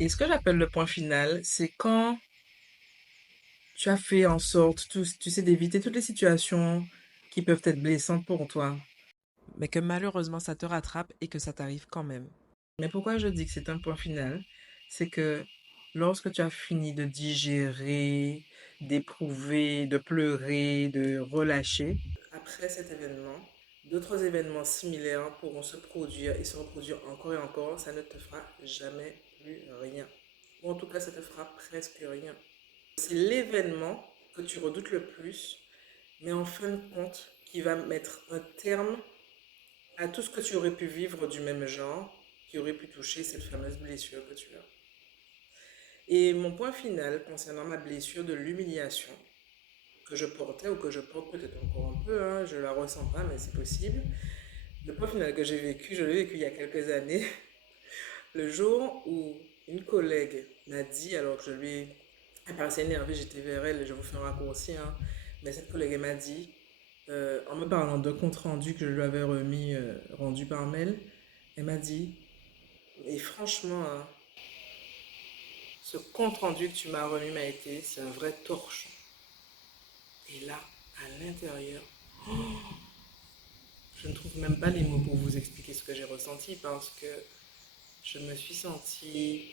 Et ce que j'appelle le point final, c'est quand tu as fait en sorte, tu sais, d'éviter toutes les situations qui peuvent être blessantes pour toi, mais que malheureusement ça te rattrape et que ça t'arrive quand même. Mais pourquoi je dis que c'est un point final? C'est que lorsque tu as fini de digérer, d'éprouver, de pleurer, de relâcher, après cet événement, d'autres événements similaires pourront se produire et se reproduire encore et encore. Ça ne te fera jamais plus rien. Ou en tout cas, ça te fera presque rien. C'est l'événement que tu redoutes le plus, mais en fin de compte, qui va mettre un terme à tout ce que tu aurais pu vivre du même genre, qui aurait pu toucher cette fameuse blessure que tu as. Et mon point final concernant ma blessure de l'humiliation, que je portais ou que je porte peut-être encore un peu, hein, je la ressens pas, mais c'est possible. Le point final que j'ai vécu, je l'ai vécu il y a quelques années, le jour où une collègue m'a dit, alors que je lui ai, elle paraissait énervée, j'étais vers elle, je vous fais un raccourci, hein, mais cette collègue elle m'a dit, en me parlant d'un compte rendu que je lui avais remis, rendu par mail, elle m'a dit, et franchement, hein, ce compte rendu que tu m'as remis m'a été, c'est un vrai torchon. Et là, à l'intérieur, je ne trouve même pas les mots pour vous expliquer ce que j'ai ressenti parce que je me suis sentie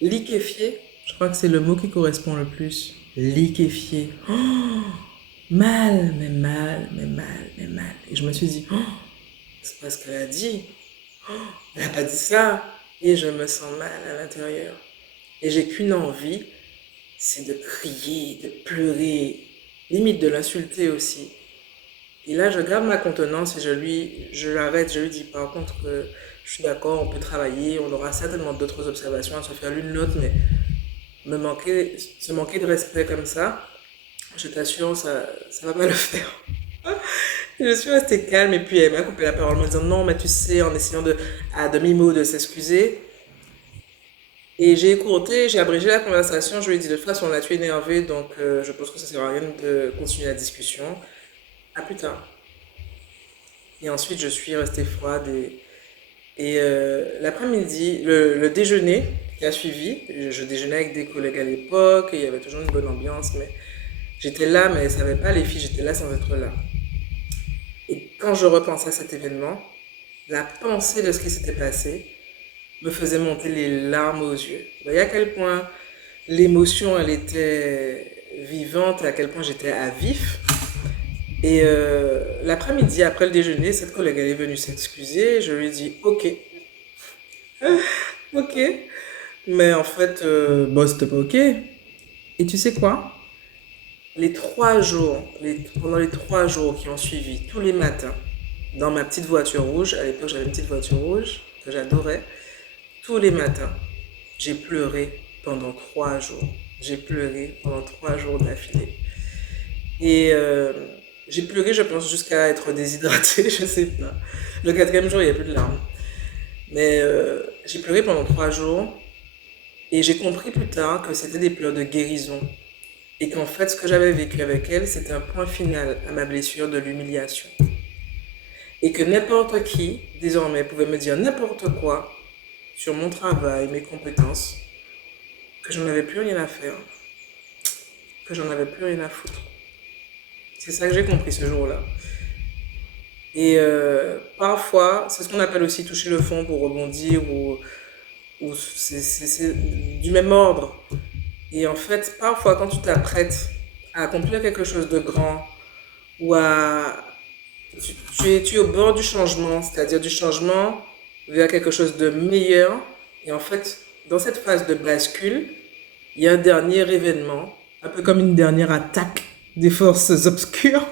liquéfiée. Je crois que c'est le mot qui correspond le plus. Liquéfiée. Oh, mal, mais mal, mais mal, mais mal. Et je me suis dit, oh, c'est pas ce qu'elle a dit. Oh, elle n'a pas dit ça. Et je me sens mal à l'intérieur. Et j'ai qu'une envie, c'est de crier, de pleurer, limite de l'insulter aussi. Et là, je garde ma contenance et je l'arrête, je lui dis par contre que je suis d'accord, on peut travailler, on aura certainement d'autres observations à se faire l'une l'autre, mais se manquer de respect comme ça, je t'assure, ça va pas le faire. Je suis restée calme et puis elle m'a coupé la parole en me disant non, mais tu sais, en essayant à demi-mot de s'excuser. Et j'ai écourté, j'ai abrégé la conversation, je lui ai dit de toute façon là tu es énervé, donc je pense que ça sert à rien de continuer la discussion. À plus tard. Et ensuite je suis restée froide et l'après-midi, le déjeuner qui a suivi, je déjeunais avec des collègues à l'époque, et il y avait toujours une bonne ambiance, mais j'étais là, mais elles ne savaient pas les filles, j'étais là sans être là. Et quand je repensais à cet événement, la pensée de ce qui s'était passé me faisait monter les larmes aux yeux. Vous voyez à quel point l'émotion, elle était vivante, et à quel point j'étais à vif. Et l'après-midi, après le déjeuner, cette collègue, elle est venue s'excuser. Je lui ai dit, ok, ok. Mais en fait, bon, c'était pas ok. Et tu sais quoi? Pendant les 3 jours qui ont suivi, tous les matins, dans ma petite voiture rouge, à l'époque j'avais une petite voiture rouge que j'adorais, tous les matins, j'ai pleuré pendant 3 jours. J'ai pleuré pendant 3 jours d'affilée. Et j'ai pleuré, je pense, jusqu'à être déshydratée, je sais pas. Le quatrième jour, il n'y a plus de larmes. Mais j'ai pleuré pendant 3 jours et j'ai compris plus tard que c'était des pleurs de guérison. Et qu'en fait, ce que j'avais vécu avec elle, c'était un point final à ma blessure de l'humiliation. Et que n'importe qui, désormais, pouvait me dire n'importe quoi sur mon travail, mes compétences, que j'en avais plus rien à faire, que j'en avais plus rien à foutre. C'est ça que j'ai compris ce jour-là. Et parfois, c'est ce qu'on appelle aussi toucher le fond pour rebondir, ou c'est du même ordre. Et en fait, parfois, quand tu t'apprêtes à accomplir quelque chose de grand, ou à tu es au bord du changement, c'est-à-dire du changement vers quelque chose de meilleur. Et en fait, dans cette phase de bascule, il y a un dernier événement, un peu comme une dernière attaque des forces obscures.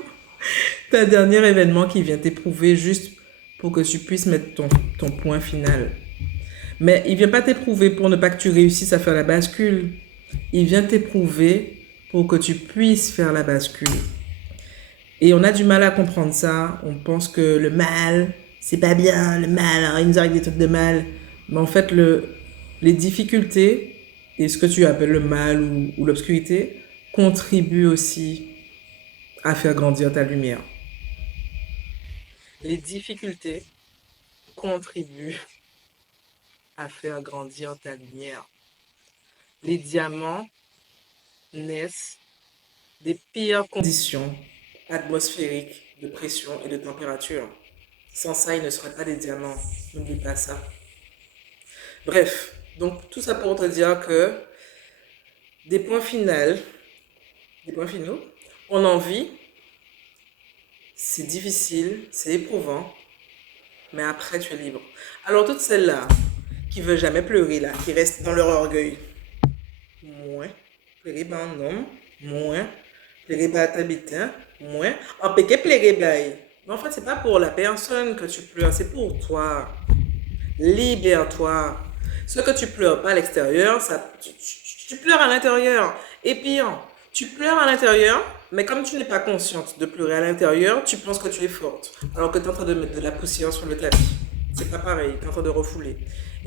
C'est un dernier événement qui vient t'éprouver juste pour que tu puisses mettre ton point final. Mais il vient pas t'éprouver pour ne pas que tu réussisses à faire la bascule. Il vient t'éprouver pour que tu puisses faire la bascule. Et on a du mal à comprendre ça. On pense que le mal, c'est pas bien, le mal, hein, il nous arrive des trucs de mal. Mais en fait, les difficultés et ce que tu appelles le mal ou l'obscurité contribuent aussi à faire grandir ta lumière. Les difficultés contribuent à faire grandir ta lumière. Les diamants naissent des pires conditions atmosphériques de pression et de température. Sans ça, ils ne seraient pas des diamants. N'oublie pas ça. Bref, donc tout ça pour te dire que des points finaux, on en vit, c'est difficile, c'est éprouvant, mais après tu es libre. Alors toutes celles-là qui ne veulent jamais pleurer, là, qui restent dans leur orgueil, moins, pleurer pas un homme, moins, pleurer pas à t'habiter, moins, en péché pleurer bail. Mais en fait, c'est pas pour la personne que tu pleures, c'est pour toi. Libère-toi. Ce que tu pleures pas à l'extérieur, ça, tu pleures à l'intérieur. Et pire, tu pleures à l'intérieur, mais comme tu n'es pas consciente de pleurer à l'intérieur, tu penses que tu es forte, alors que tu es en train de mettre de la poussière sur le tapis. C'est pas pareil, tu es en train de refouler.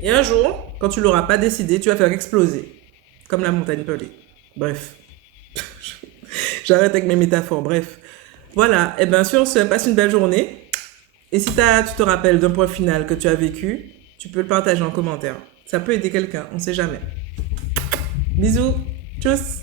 Et un jour, quand tu l'auras pas décidé, tu vas faire exploser, comme la montagne pelée. Bref, j'arrête avec mes métaphores, bref. Voilà, et bien sûr, passe une belle journée. Et si tu te rappelles d'un point final que tu as vécu, tu peux le partager en commentaire. Ça peut aider quelqu'un, on ne sait jamais. Bisous, tchuss.